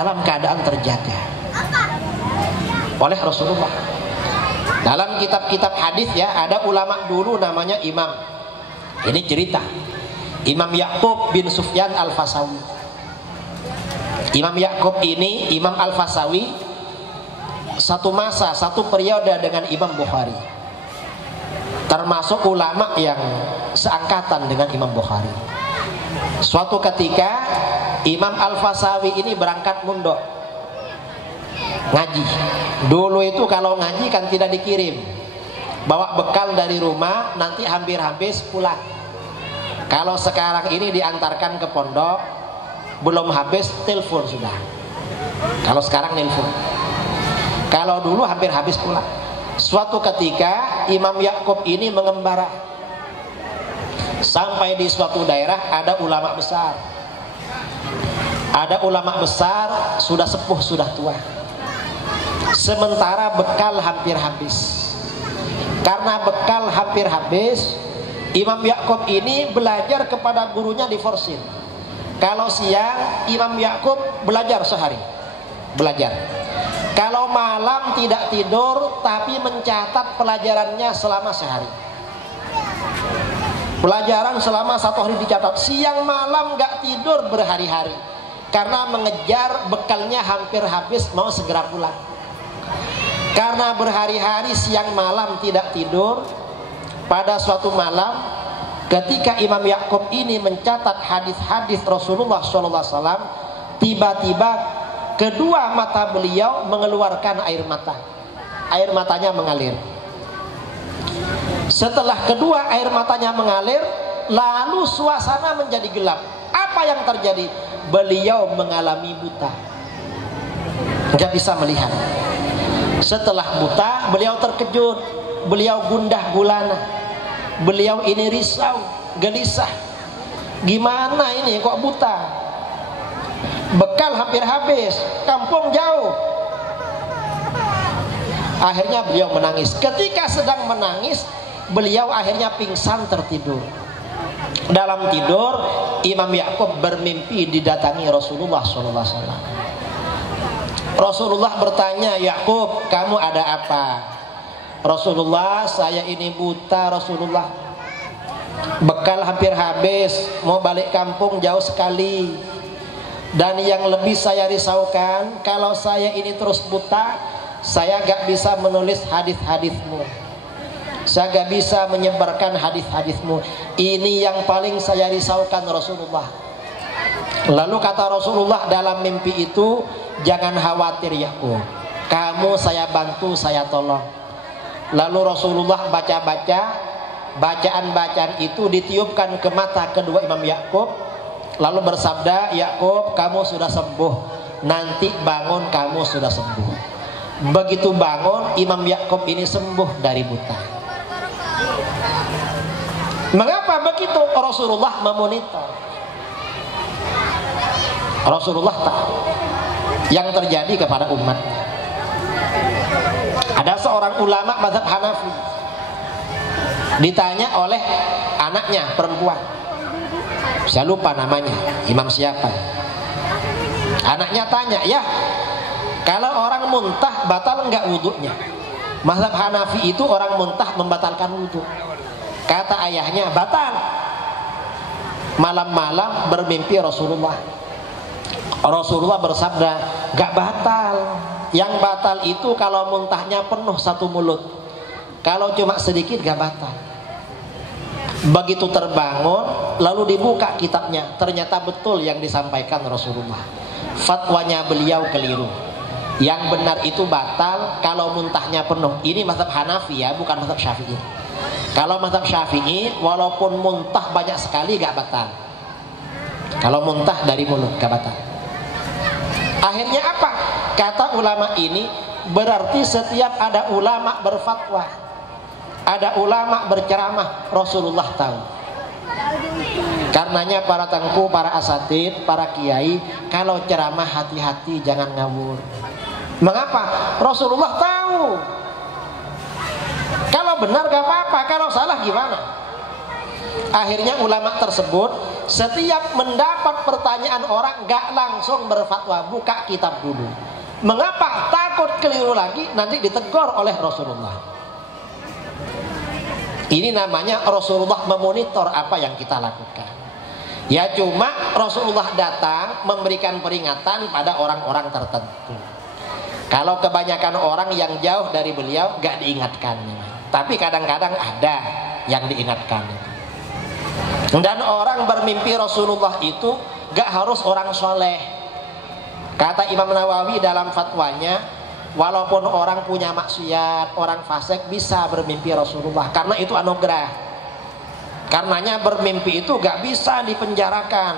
dalam keadaan terjaga oleh Rasulullah. Dalam kitab-kitab hadis ya, ada ulama dulu namanya Imam. Ini cerita Imam Ya'qub bin Sufyan Al-Fasawi. Imam Ya'qub ini, Imam Al-Fasawi, satu masa, satu periode dengan Imam Bukhari, termasuk ulama yang seangkatan dengan Imam Bukhari. Suatu ketika Imam Al-Fasawi ini berangkat mondok ngaji. Dulu itu kalau ngaji kan tidak dikirim, bawa bekal dari rumah, nanti hampir habis pulang. Kalau sekarang ini diantarkan ke pondok, belum habis telepon sudah. Kalau sekarang telepon. Kalau dulu hampir habis pulang. Suatu ketika Imam Ya'qub ini mengembara sampai di suatu daerah, ada ulama besar. Ada ulama besar sudah sepuh, sudah tua. Sementara bekal hampir habis. Karena bekal hampir habis, Imam Ya'qub ini belajar kepada gurunya di Forsin. Kalau siang Imam Ya'qub belajar sehari, belajar. Kalau malam tidak tidur tapi mencatat pelajarannya selama sehari. Pelajaran selama satu hari dicatat, siang malam gak tidur berhari-hari, karena mengejar bekalnya hampir habis, mau segera pulang. Karena berhari-hari siang malam tidak tidur, pada suatu malam ketika Imam Ya'qub ini mencatat hadis-hadis Rasulullah SAW, tiba-tiba kedua mata beliau mengeluarkan air mata. Air matanya mengalir. Setelah kedua air matanya mengalir, lalu suasana menjadi gelap. Apa yang terjadi? Beliau mengalami buta, nggak bisa melihat. Setelah buta, beliau terkejut, beliau gundah gulana, beliau ini risau, gelisah. Gimana ini kok buta? Bekal hampir habis, kampung jauh. Akhirnya beliau menangis. Ketika sedang menangis, beliau akhirnya pingsan tertidur. Dalam tidur, Imam Ya'qub bermimpi didatangi Rasulullah SAW. Rasulullah bertanya, Ya'qub, kamu ada apa? Rasulullah, saya ini buta Rasulullah. Bekal hampir habis, mau balik kampung jauh sekali. Dan yang lebih saya risaukan, kalau saya ini terus buta, saya gak bisa menulis hadis-hadismu, saya gak bisa menyebarkan hadis-hadismu. Ini yang paling saya risaukan Rasulullah. Lalu kata Rasulullah dalam mimpi itu, jangan khawatir Ya'qub, kamu saya bantu, saya tolong. Lalu Rasulullah baca-baca, bacaan-bacaan itu ditiupkan ke mata kedua Imam Ya'qub, lalu bersabda, Ya'qub, kamu sudah sembuh, nanti bangun kamu sudah sembuh. Begitu bangun, Imam Ya'qub ini sembuh dari buta. Mengapa begitu? Rasulullah memonitor. Rasulullah tahu yang terjadi kepada umat. Ada seorang ulama mazhab Hanafi, ditanya oleh anaknya perempuan, saya lupa namanya, imam siapa. Anaknya tanya, ya kalau orang muntah batal enggak wudhunya? Mazhab Hanafi itu orang muntah membatalkan wudhu. Kata ayahnya, batal. Malam-malam bermimpi Rasulullah. Rasulullah bersabda, gak batal. Yang batal itu kalau muntahnya penuh satu mulut. Kalau cuma sedikit gak batal. Begitu terbangun, lalu dibuka kitabnya, ternyata betul yang disampaikan Rasulullah. Fatwanya beliau keliru. Yang benar itu batal kalau muntahnya penuh. Ini mazhab Hanafi ya, bukan mazhab Syafi'i. Kalau mazhab Syafi'i, walaupun muntah banyak sekali gak batal. Kalau muntah dari mulut gak batal. Akhirnya apa? Kata ulama ini, berarti setiap ada ulama berfatwa, ada ulama berceramah, Rasulullah tahu. Karenanya para tengku, para asatid, para kiai, kalau ceramah hati-hati, jangan ngawur. Mengapa? Rasulullah tahu. Kalau benar gak apa-apa, kalau salah gimana? Akhirnya ulama tersebut setiap mendapat pertanyaan orang gak langsung berfatwa, buka kitab dulu. Mengapa? Takut keliru lagi nanti ditegur oleh Rasulullah. Ini namanya Rasulullah memonitor apa yang kita lakukan. Ya cuma Rasulullah datang memberikan peringatan pada orang-orang tertentu. Kalau kebanyakan orang yang jauh dari beliau gak diingatkan. Tapi kadang-kadang ada yang diingatkan. Dan orang bermimpi Rasulullah itu gak harus orang soleh. Kata Imam Nawawi dalam fatwanya, walaupun orang punya maksiat, orang fasik bisa bermimpi Rasulullah, karena itu anugerah. Karenanya bermimpi itu gak bisa dipenjarakan,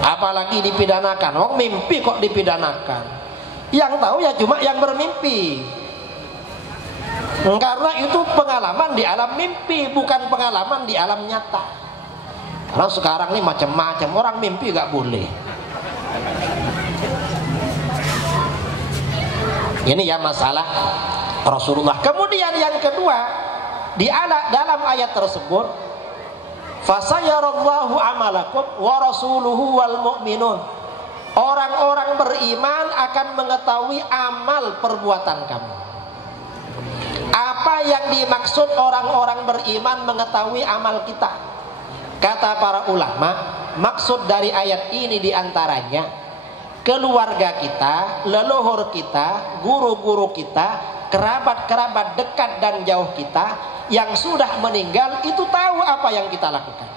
apalagi dipidanakan. Wong mimpi kok dipidanakan? Yang tahu ya cuma yang bermimpi. Karena itu pengalaman di alam mimpi, bukan pengalaman di alam nyata. Karena sekarang ini macam-macam, orang mimpi gak boleh. Ini ya masalah Rasulullah. Kemudian yang kedua, dalam ayat tersebut, fasayarallahu amalakum wa rasuluhu wal mu'minun. Orang-orang beriman akan mengetahui amal perbuatan kamu. Apa yang dimaksud orang-orang beriman mengetahui amal kita? Kata para ulama, maksud dari ayat ini diantaranya keluarga kita, leluhur kita, guru-guru kita, kerabat-kerabat dekat dan jauh kita yang sudah meninggal itu tahu apa yang kita lakukan.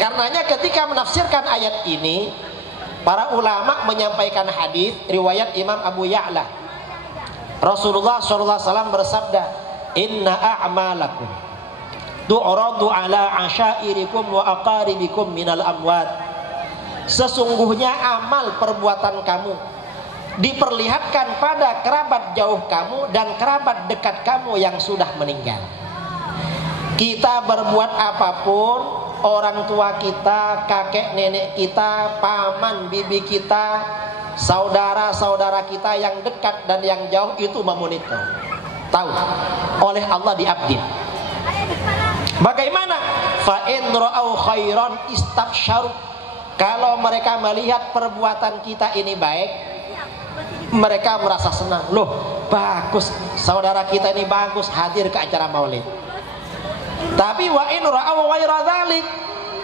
Karenanya ketika menafsirkan ayat ini, para ulama menyampaikan hadis riwayat Imam Abu Ya'la. Rasulullah SAW bersabda, "Inna a'malakum tu'radu ala asyairikum wa aqaribikum minal amwat." Sesungguhnya amal perbuatan kamu diperlihatkan pada kerabat jauh kamu dan kerabat dekat kamu yang sudah meninggal. Kita berbuat apapun, orang tua kita, kakek nenek kita, paman bibi kita, saudara-saudara kita yang dekat dan yang jauh itu memonitor, tahu oleh Allah, diupdate. Bagaimana? Fa in ra'au khairan istabsyaru. Kalau mereka melihat perbuatan kita ini baik, mereka merasa senang. Loh, bagus, saudara kita ini bagus hadir ke acara maulid. Tapi wa in ra'au ghaira dzalik,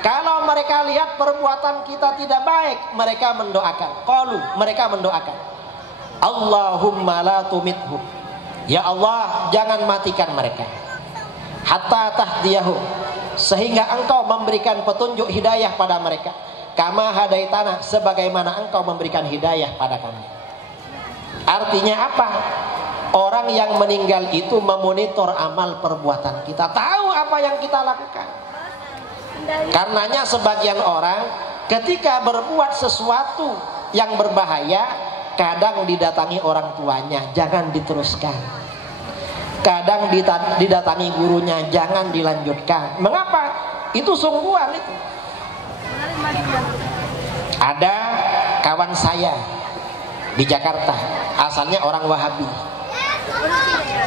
kalau mereka lihat perbuatan kita tidak baik, mereka mendoakan. Qalu, mereka mendoakan, Allahumma la tumithum. Ya Allah, jangan matikan mereka. Hatta tahdiyahu, sehingga engkau memberikan petunjuk hidayah pada mereka. Kama hadaitana, sebagaimana engkau memberikan hidayah pada kami. Artinya apa? Orang yang meninggal itu memonitor amal perbuatan kita, tahu apa yang kita lakukan. Karenanya sebagian orang ketika berbuat sesuatu yang berbahaya, kadang didatangi orang tuanya, jangan diteruskan. Kadang didatangi gurunya, jangan dilanjutkan. Mengapa? Itu sungguhan itu. Ada kawan saya di Jakarta, asalnya orang Wahabi,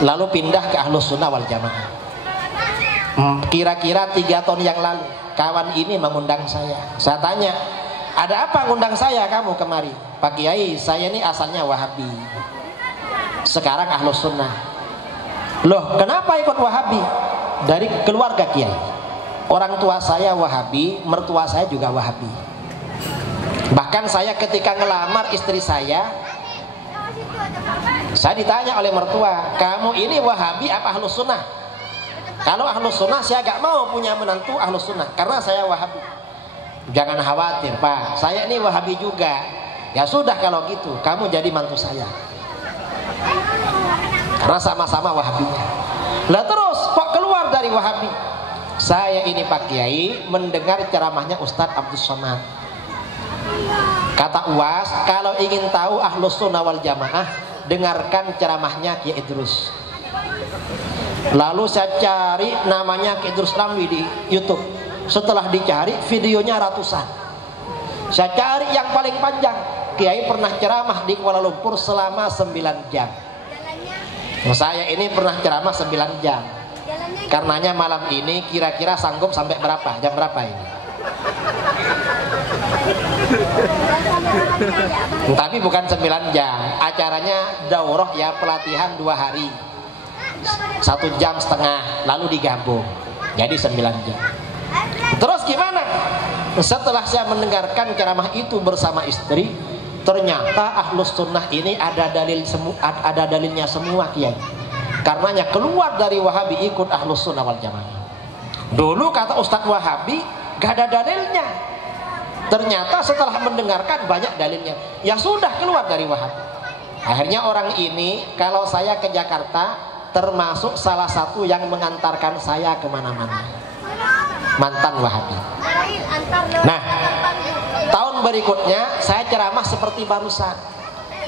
lalu pindah ke Ahlus Sunnah wal Jamaah. Kira-kira 3 tahun yang lalu, kawan ini mengundang saya. Saya tanya, ada apa ngundang saya kamu kemari? Pak Kiai, saya ini asalnya Wahabi, sekarang Ahlus Sunnah. Loh, kenapa ikut Wahabi? Dari keluarga Kiai. Orang tua saya Wahabi, mertua saya juga Wahabi. Bahkan saya ketika ngelamar istri saya ditanya oleh mertua, kamu ini Wahabi apa Ahlus Sunnah? Kalau Ahlus Sunnah saya gak mau punya menantu Ahlus Sunnah, karena saya Wahabi. Jangan khawatir Pak, saya ini Wahabi juga. Ya sudah kalau gitu, kamu jadi mantu saya, karena sama-sama Wahabinya. Lah terus kok keluar dari Wahabi? Saya ini Pak Kiai mendengar ceramahnya Ustadz Abdus Somad. Kata UAS, kalau ingin tahu Ahlus Sunnah wal Jamaah, dengarkan ceramahnya Kiai Idrus. Lalu saya cari namanya Kiai Idrus Ramli di YouTube. Setelah dicari, videonya ratusan. Saya cari yang paling panjang. Kiai pernah ceramah di Kuala Lumpur selama 9 jam. Saya ini pernah ceramah 9 jam. Karenanya malam ini kira-kira sanggup sampai berapa? Jam berapa ini? Tapi bukan 9 jam. Acaranya daurah ya, pelatihan 2 hari, 1,5 jam, lalu digabung jadi 9 jam. Terus gimana? Setelah saya mendengarkan ceramah itu bersama istri, ternyata Ahlus Sunnah ini ada dalilnya semua, Kiai. Karenanya keluar dari Wahabi ikut Ahlus Sunnah wal Jamaah. Dulu kata Ustadz Wahabi gak ada dalilnya. Ternyata setelah mendengarkan banyak dalilnya. Ya sudah, keluar dari Wahabi. Akhirnya orang ini kalau saya ke Jakarta termasuk salah satu yang mengantarkan saya kemana-mana. Mantan Wahabi. Nah, tahun berikutnya saya ceramah seperti barusan,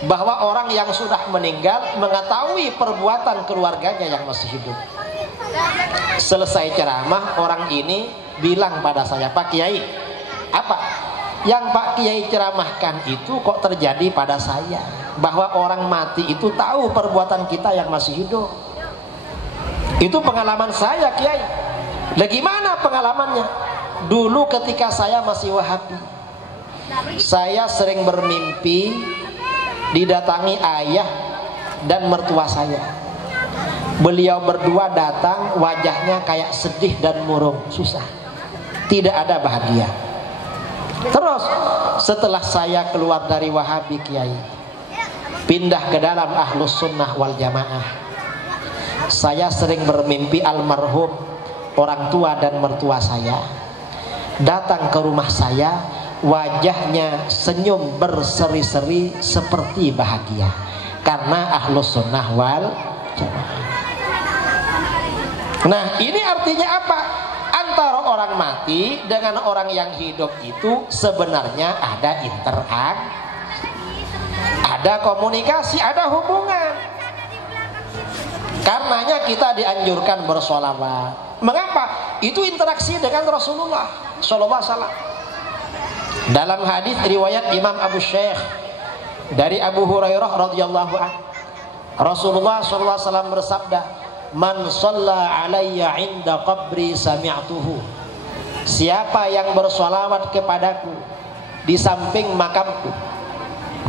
bahwa orang yang sudah meninggal mengetahui perbuatan keluarganya yang masih hidup. Selesai ceramah, orang ini bilang pada saya, Pak Kiai, apa yang Pak Kiai ceramahkan itu kok terjadi pada saya, bahwa orang mati itu tahu perbuatan kita yang masih hidup. Itu pengalaman saya, Kiai. Lah gimana pengalamannya? Dulu ketika saya masih Wahabi, saya sering bermimpi didatangi ayah dan mertua saya. Beliau berdua datang, wajahnya kayak sedih dan murung, susah, tidak ada bahagia. Terus setelah saya keluar dari Wahabi, Kiai, pindah ke dalam Ahlus Sunnah wal Jamaah, saya sering bermimpi almarhum orang tua dan mertua saya datang ke rumah saya, wajahnya senyum berseri-seri seperti bahagia, karena Ahlus Sunnah wal Jamaah. Nah, ini artinya apa? Antara orang mati dengan orang yang hidup itu sebenarnya ada interaksi, ada komunikasi, ada hubungan. Karenanya kita dianjurkan bersolawat. Mengapa? Itu interaksi dengan Rasulullah Sallallahu Alaihi Wasallam. Dalam hadis riwayat Imam Abu Syekh dari Abu Hurairah radhiyallahu anhu, Rasulullah Sallallahu Alaihi Wasallam bersabda, "Man shalla alayya inda qabri sami'tuhu." Siapa yang bersolawat kepadaku di samping makamku,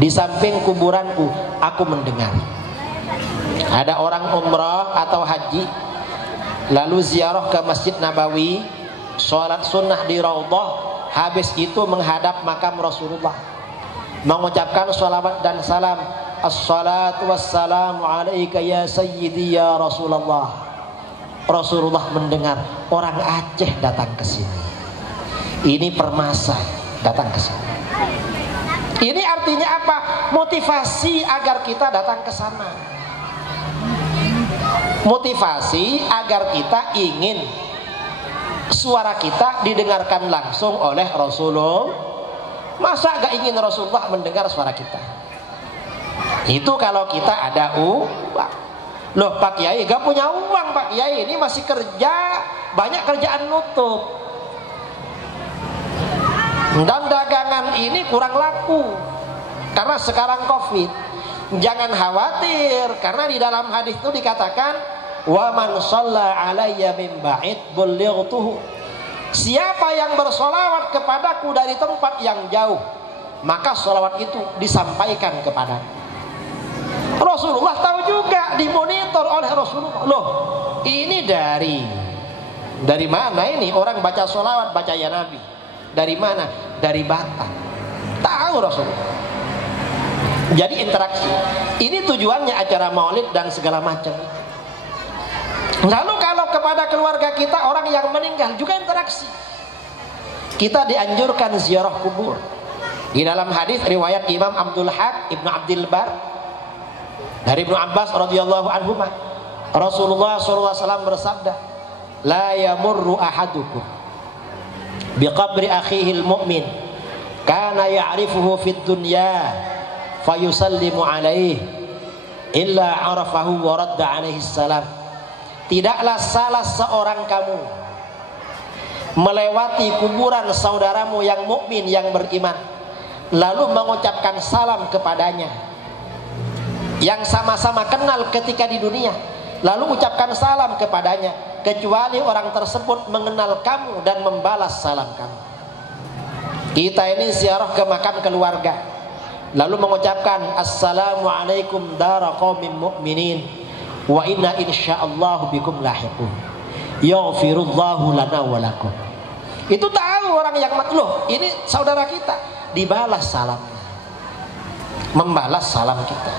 di samping kuburanku, aku mendengar. Ada orang umrah atau haji lalu ziarah ke Masjid Nabawi, sholat sunnah di Raudhah, habis itu menghadap makam Rasulullah, mengucapkan sholawat dan salam, assalatu wassalamu alaika ya sayyidi ya Rasulullah. Rasulullah mendengar orang Aceh datang ke sini, ini permasa datang ke sini. Ini artinya apa? Motivasi agar kita datang ke sana. Motivasi agar kita ingin suara kita didengarkan langsung oleh Rasulullah. Masa gak ingin Rasulullah mendengar suara kita? Itu kalau kita ada uang. Loh Pak Kiai gak punya uang, Pak Kiai ini masih kerja, banyak kerjaan nutup, dan dagangan ini kurang laku karena sekarang Covid. Jangan khawatir, karena di dalam hadis itu dikatakan, wa man shalla alayya min ba'id bullightuhu. Siapa yang bersolawat kepadaku dari tempat yang jauh, maka solawat itu disampaikan kepada Rasulullah. Tahu juga, dimonitor oleh Rasulullah. Loh, ini dari mana ini orang baca solawat, baca ya Nabi? Dari mana? Dari Batam. Tahu Rasulullah. Jadi interaksi. Ini tujuannya acara maulid dan segala macam. Lalu kalau kepada keluarga kita orang yang meninggal juga interaksi. Kita dianjurkan ziarah kubur. Di dalam hadis riwayat Imam Abdul Haq Ibnu Abdul Bar dari Ibnu Abbas radhiyallahu anhu, Rasulullah SAW bersabda, la yamurru ahadukum biqabri akhihil mu'min kana ya'rifuhu fid dunya fayusallimu alaih illa arafahu wa radda alaihi salam. Tidaklah salah seorang kamu melewati kuburan saudaramu yang mukmin, yang beriman, lalu mengucapkan salam kepadanya, yang sama-sama kenal ketika di dunia, lalu ucapkan salam kepadanya, kecuali orang tersebut mengenal kamu dan membalas salam kamu. Kita ini ziarah ke makam keluarga, lalu mengucapkan assalamualaikum dara qaumin mu'minin wa inna insyaallahu bikum lahiqun yaghfirullahu lana wa lakum. Itu tahu orang yang loh, ini saudara kita, dibalas salamnya. Membalas salam kita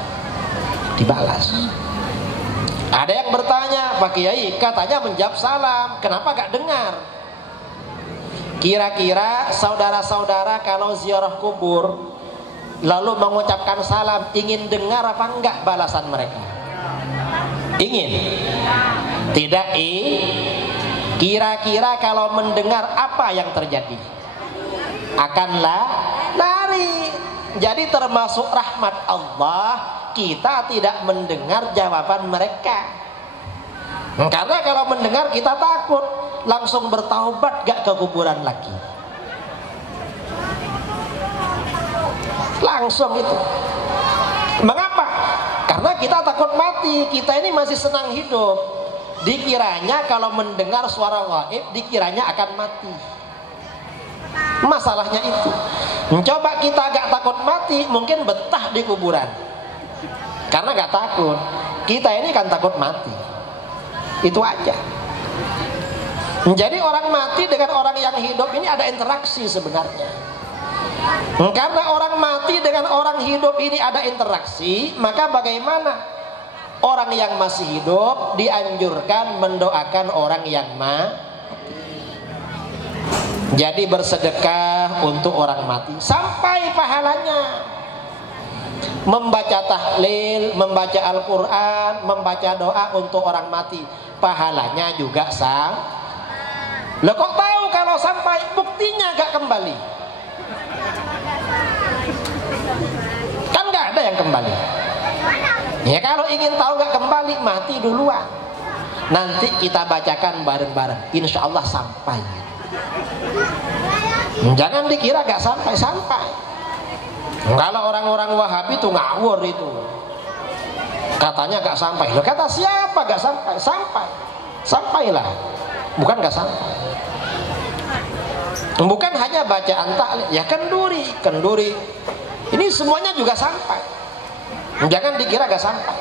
dibalas. Ada yang bertanya, Pak Kiai katanya menjawab salam, kenapa gak dengar? Kira-kira saudara-saudara kalau ziarah kubur lalu mengucapkan salam, ingin dengar apa enggak balasan mereka? Ingin? Tidak. Kira-kira kalau mendengar apa yang terjadi? Akanlah lari. Jadi termasuk rahmat Allah, kita tidak mendengar jawaban mereka. Karena kalau mendengar kita takut, langsung bertaubat gak ke kuburan lagi. Langsung itu. Mengapa? Karena kita takut mati. Kita ini masih senang hidup. Dikiranya kalau mendengar suara gaib, dikiranya akan mati. Masalahnya itu. Coba kita agak takut mati, mungkin betah di kuburan. Karena gak takut. Kita ini kan takut mati. Itu aja. Jadi orang mati dengan orang yang hidup ini ada interaksi sebenarnya. Karena orang mati dengan orang hidup ini ada interaksi, maka bagaimana orang yang masih hidup dianjurkan mendoakan orang yang mati. Jadi bersedekah untuk orang mati sampai pahalanya. Membaca tahlil, membaca Al-Quran, membaca doa untuk orang mati, pahalanya juga sama. Loh kok tahu kalau sampai? Buktinya gak kembali. Kan gak ada yang kembali. Ya kalau ingin tahu gak kembali, mati duluan. Nanti kita bacakan bareng-bareng, insya Allah sampai. Jangan dikira gak sampai-sampai. Kalau orang-orang Wahabi itu ngawur itu, katanya gak sampai. Loh kata siapa gak sampai? Sampai. Sampailah. Bukan gak sampai. Bukan hanya bacaan tahlil, ya kenduri. Ini semuanya juga sampai. Jangan dikira gak sampai.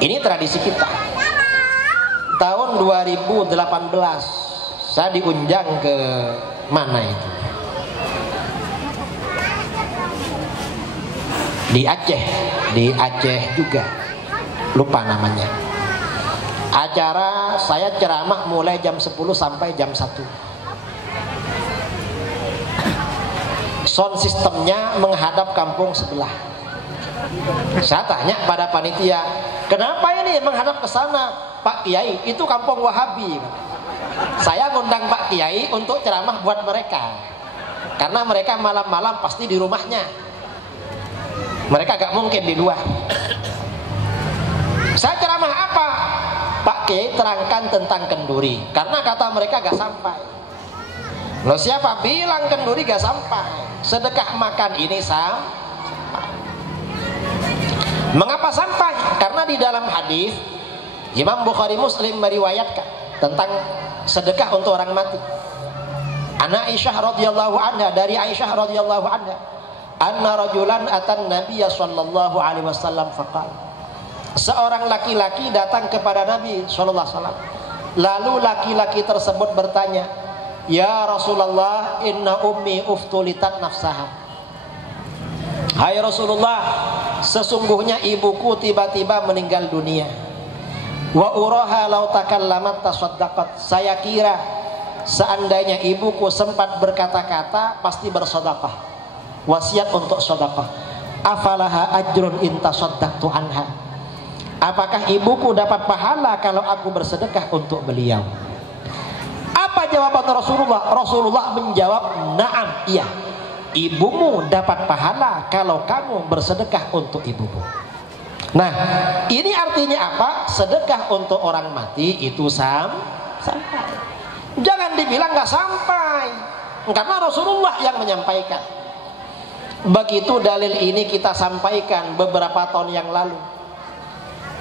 Ini tradisi kita. Tahun 2018 saya diunjang ke mana itu? Di Aceh juga. Lupa namanya. Acara saya ceramah mulai jam 10 sampai jam 1. Sound sistemnya menghadap kampung sebelah. Saya tanya pada panitia, kenapa ini menghadap ke sana? Pak Kiai, itu kampung Wahabi. Saya ngundang Pak Kiai untuk ceramah buat mereka, karena mereka malam-malam pasti di rumahnya, mereka gak mungkin di luar. Saya ceramah apa? Pak Kiai terangkan tentang kenduri, karena kata mereka gak sampai. Loh siapa bilang kenduri gak sampai? Sedekah makan ini sampai. Mengapa sampai? Karena di dalam hadis Imam Bukhari Muslim meriwayatkan tentang sedekah untuk orang mati. Aisyah radhiyallahu anha, dari Aisyah radhiyallahu anha, anna rajulan atan Nabiy sallallahu alaihi wasallam faqala. Seorang laki-laki datang kepada Nabi sallallahu alaihi wasallam. Lalu laki-laki tersebut bertanya, "Ya Rasulullah, inna ummi uftulitat nafsaha." Hai Rasulullah, sesungguhnya ibuku tiba-tiba meninggal dunia. Wa uraha law takallamat tasaddaqat. Saya kira seandainya ibuku sempat berkata-kata pasti bersedekah. Wasiat untuk sedekah. Afalaha ajrun in tasaddaqtu anha. Apakah ibuku dapat pahala kalau aku bersedekah untuk beliau? Apa jawaban Rasulullah? Rasulullah menjawab, "Na'am, iya. Ibumu dapat pahala kalau kamu bersedekah untuk ibumu." Nah, ini artinya apa? Sedekah untuk orang mati itu sampai. Jangan dibilang nggak sampai, karena Rasulullah yang menyampaikan. Begitu dalil ini kita sampaikan beberapa tahun yang lalu.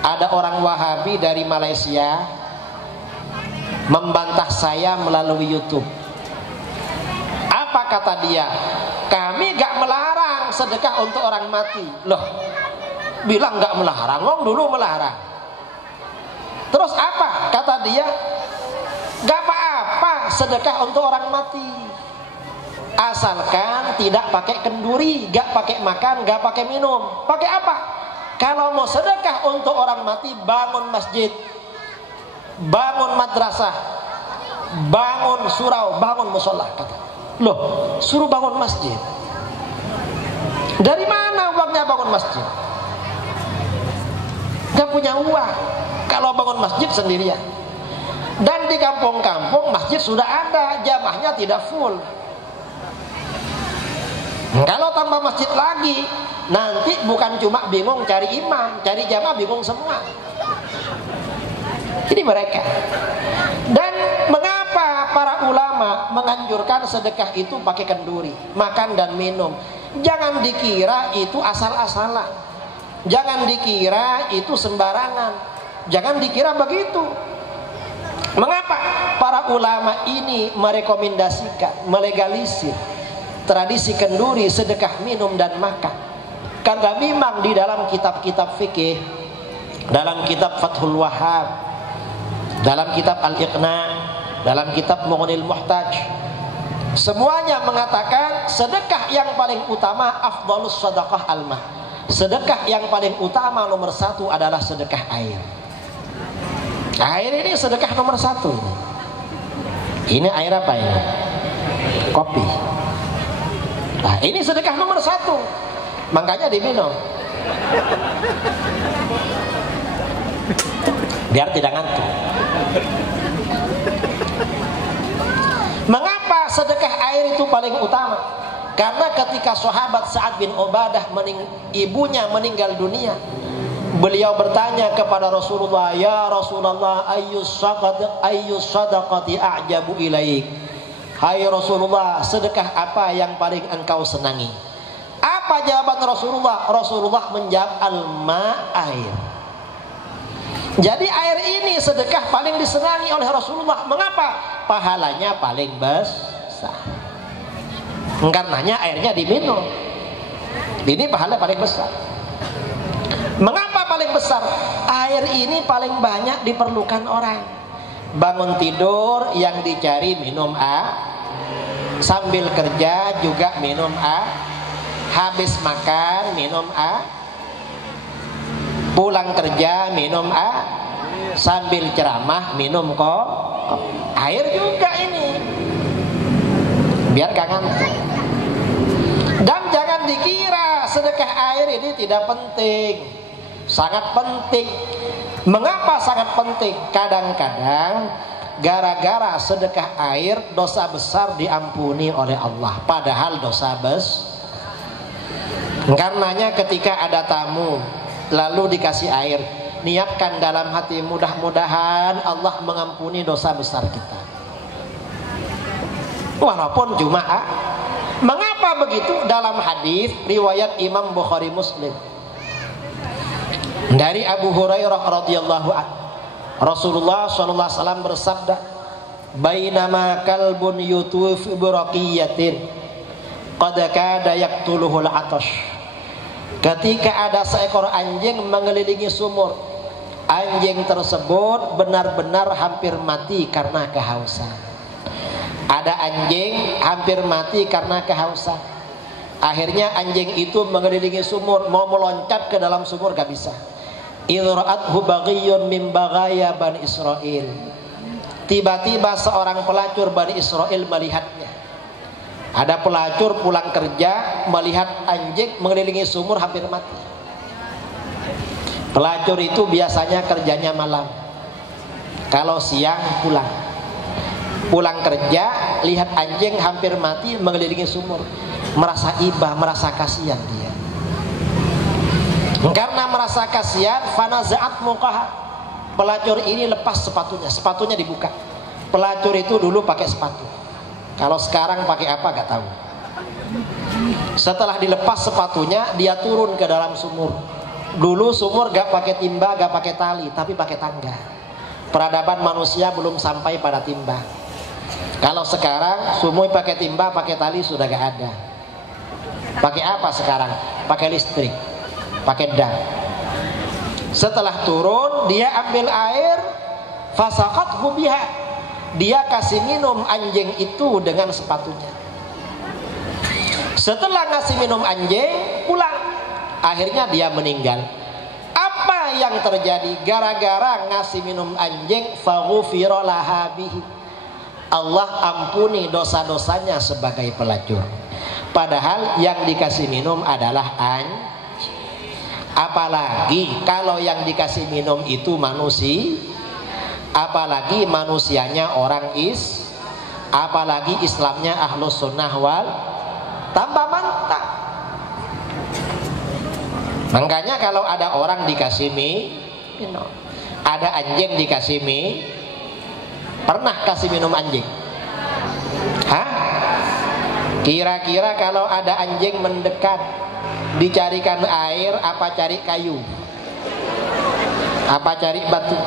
Ada orang Wahabi dari Malaysia membantah saya melalui YouTube. Apa kata dia? Kami gak melarang sedekah untuk orang mati. Loh, bilang gak melarang, wong dulu melarang. Terus apa? Kata dia, gak apa-apa sedekah untuk orang mati, asalkan tidak pakai kenduri, gak pakai makan, gak pakai minum. Pakai apa? Kalau mau sedekah untuk orang mati, bangun masjid, bangun madrasah, bangun surau, bangun musola. Kata, loh, suruh bangun masjid. Dari mana uangnya bangun masjid? Gak punya uang. Kalau bangun masjid sendirian. Dan di kampung-kampung masjid sudah ada, jamaahnya tidak full. Kalau tambah masjid lagi, nanti bukan cuma bingung cari imam, cari jamaah bingung semua. Jadi mereka. Dan mengapa para ulama menganjurkan sedekah itu pakai kenduri, makan dan minum? Jangan dikira itu asal-asalan, jangan dikira itu sembarangan, jangan dikira begitu. Mengapa para ulama ini merekomendasikan, melegalisir tradisi kenduri, sedekah minum dan makan? Karena memang di dalam kitab-kitab fikih, dalam kitab Fathul Wahhab, dalam kitab Al-Iqna, dalam kitab Mughnil Muhtaj, semuanya mengatakan sedekah yang paling utama afdhalus shadaqah al-ma. Sedekah yang paling utama nomor satu adalah sedekah air. Air ini sedekah nomor satu. Ini air apa ini? Kopi. Nah, ini sedekah nomor satu. Makanya diminum biar tidak ngantuk. Mengapa sedekah air itu paling utama? Karena ketika sahabat Sa'ad bin Ubadah ibunya meninggal dunia, beliau bertanya kepada Rasulullah, "Ya Rasulullah, ayyus sadaqati a'jabu ilaik?" Hai Rasulullah, sedekah apa yang paling engkau senangi? Apa jawaban Rasulullah? Rasulullah menjawab, al-ma, air. Jadi air ini sedekah paling disenangi oleh Rasulullah. Mengapa? Pahalanya paling besar. Karenanya airnya diminum. Ini pahala paling besar. Mengapa paling besar? Air ini paling banyak diperlukan orang. Bangun tidur yang dicari minum air, sambil kerja juga minum air, habis makan minum air, pulang kerja minum air, sambil ceramah minum air juga ini, biar gak ngantuk. Dan jangan dikira sedekah air ini tidak penting, sangat penting. Mengapa sangat penting? Kadang-kadang gara-gara sedekah air dosa besar diampuni oleh Allah, padahal dosa besar. Karenanya ketika ada tamu lalu dikasih air, niatkan dalam hati, mudah-mudahan Allah mengampuni dosa besar kita, walaupun cuma Mengapa begitu? Dalam hadis riwayat Imam Bukhari Muslim dari Abu Hurairah radhiyallahu anhu, Rasulullah sallallahu alaihi wasallam bersabda, "Bainama kalbun yutuf buraqiyatin qad kada yaqtuluhul atash." Ketika ada seekor anjing mengelilingi sumur, anjing tersebut benar-benar hampir mati karena kehausan. Ada anjing hampir mati karena kehausan. Akhirnya anjing itu mengelilingi sumur, mau meloncat ke dalam sumur gak bisa. Idra'athu baghiyun min baghaya Bani Israel. Tiba-tiba seorang pelacur Bani Israel melihatnya. Ada pelacur pulang kerja melihat anjing mengelilingi sumur hampir mati. Pelacur itu biasanya kerjanya malam, kalau siang pulang kerja lihat anjing hampir mati mengelilingi sumur, merasa iba, merasa kasihan dia. Karena merasa kasihan, fanaza'at muqaha, pelacur ini lepas sepatunya dibuka. Pelacur itu dulu pakai sepatu, kalau sekarang pakai apa gak tahu. Setelah dilepas sepatunya, dia turun ke dalam sumur. Dulu sumur gak pakai timba, gak pakai tali, tapi pakai tangga. Peradaban manusia belum sampai pada timba. Kalau sekarang sumui pakai timba, pakai tali sudah gak ada. Pakai apa sekarang? Pakai listrik, pakai dam. Setelah turun dia ambil air, fasaqathu biha, dia kasih minum anjing itu dengan sepatunya. Setelah ngasih minum anjing, pulang. Akhirnya dia meninggal. Apa yang terjadi? Gara-gara ngasih minum anjing, faghufira laha bihi, Allah ampuni dosa-dosanya sebagai pelacur. Padahal yang dikasih minum adalah anjing. Apalagi kalau yang dikasih minum itu manusia, apalagi manusianya orang apalagi Islamnya ahlus sunnah wal, tambah mantap. Makanya kalau ada orang dikasih minum, ada anjing dikasih pernah kasih minum anjing? Hah? Kira-kira kalau ada anjing mendekat, dicarikan air apa cari kayu? Apa cari batu?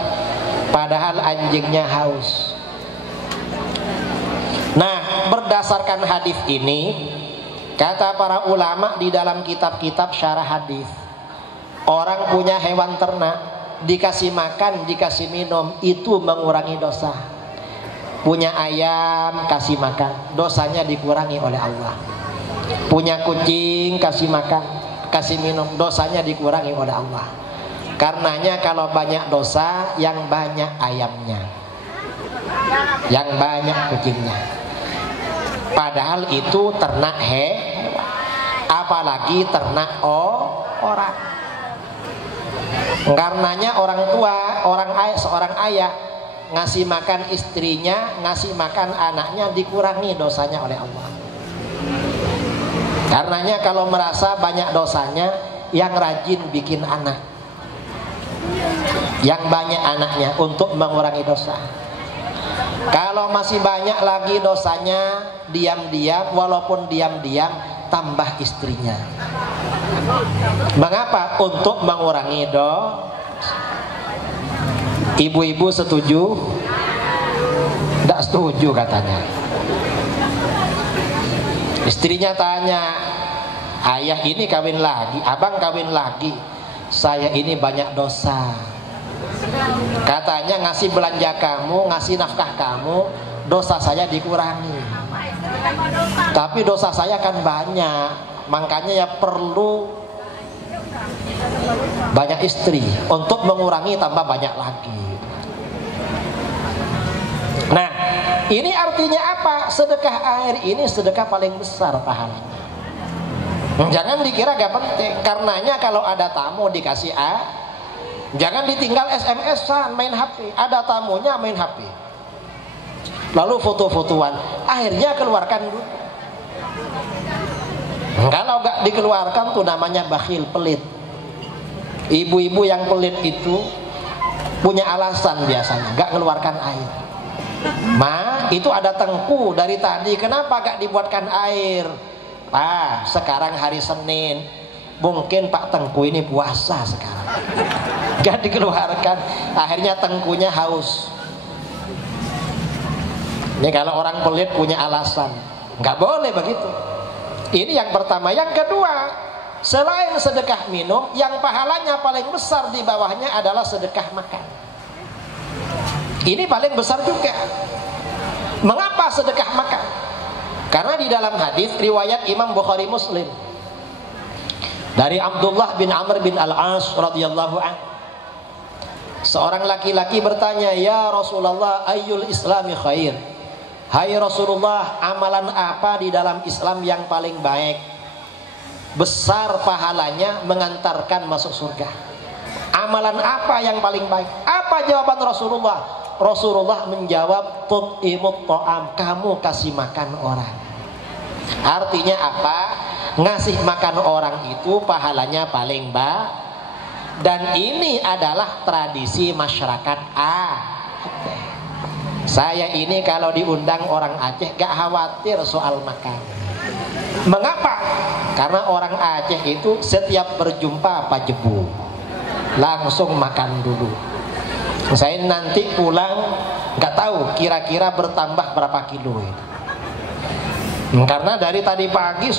Padahal anjingnya haus. Nah, berdasarkan hadis ini, kata para ulama di dalam kitab-kitab syarah hadis, orang punya hewan ternak dikasih makan, dikasih minum itu mengurangi dosa. Punya ayam kasih makan, dosanya dikurangi oleh Allah. Punya kucing kasih makan, kasih minum, dosanya dikurangi oleh Allah. Karenanya kalau banyak dosa, yang banyak ayamnya, yang banyak kucingnya. Padahal itu ternak apalagi ternak orang. Karenanya orang tua, seorang ayah ngasih makan istrinya, ngasih makan anaknya, dikurangi dosanya oleh Allah. Karenanya kalau merasa banyak dosanya, yang rajin bikin anak, yang banyak anaknya untuk mengurangi dosa. Kalau masih banyak lagi dosanya, diam-diam, walaupun diam-diam tambah istrinya. Mengapa? Untuk mengurangi dosa. Ibu-ibu setuju? Tidak setuju katanya. Istrinya tanya, ayah ini kawin lagi, abang kawin lagi, saya ini banyak dosa. Katanya ngasih belanja kamu, ngasih nafkah kamu, dosa saya dikurangi. Tapi dosa saya kan banyak, makanya ya perlu banyak istri untuk mengurangi tambah banyak lagi. Nah, ini artinya apa? Sedekah air ini sedekah paling besar pahalanya. Jangan dikira gak penting. Karenanya kalau ada tamu dikasih jangan ditinggal SMS-an, main HP. Ada tamunya main HP, lalu foto-fotoan, akhirnya keluarkan dulu. Kalau gak dikeluarkan tuh namanya bakhil, pelit. Ibu-ibu yang pelit itu punya alasan biasanya gak ngeluarkan air. Ma, itu ada tengku dari tadi, kenapa gak dibuatkan air? Sekarang hari Senin, mungkin Pak Tengku ini puasa sekarang, gak dikeluarkan, akhirnya tengkunya haus. Ini kalau orang pelit punya alasan, gak boleh begitu. Ini yang pertama. Yang kedua, selain sedekah minum, yang pahalanya paling besar di bawahnya adalah sedekah makan. Ini paling besar juga. Mengapa sedekah makan? Karena di dalam hadis riwayat Imam Bukhari Muslim dari Abdullah bin Amr bin Al-As radhiyallahu anhu, seorang laki-laki bertanya, ya Rasulullah, ayyul islami khair? Hai Rasulullah, amalan apa di dalam Islam yang paling baik, besar pahalanya, mengantarkan masuk surga? Amalan apa yang paling baik? Apa jawaban Rasulullah? Rasulullah menjawab, tut'imut ta'am, kamu kasih makan orang. Artinya apa? Ngasih makan orang itu pahalanya paling baik. Dan ini adalah tradisi masyarakat Aceh. Saya ini kalau diundang orang Aceh gak khawatir soal makan. Mengapa? Karena orang Aceh itu setiap berjumpa Pak Jebu langsung makan dulu. Saya nanti pulang nggak tahu kira-kira bertambah berapa kilo itu. Karena dari tadi pagi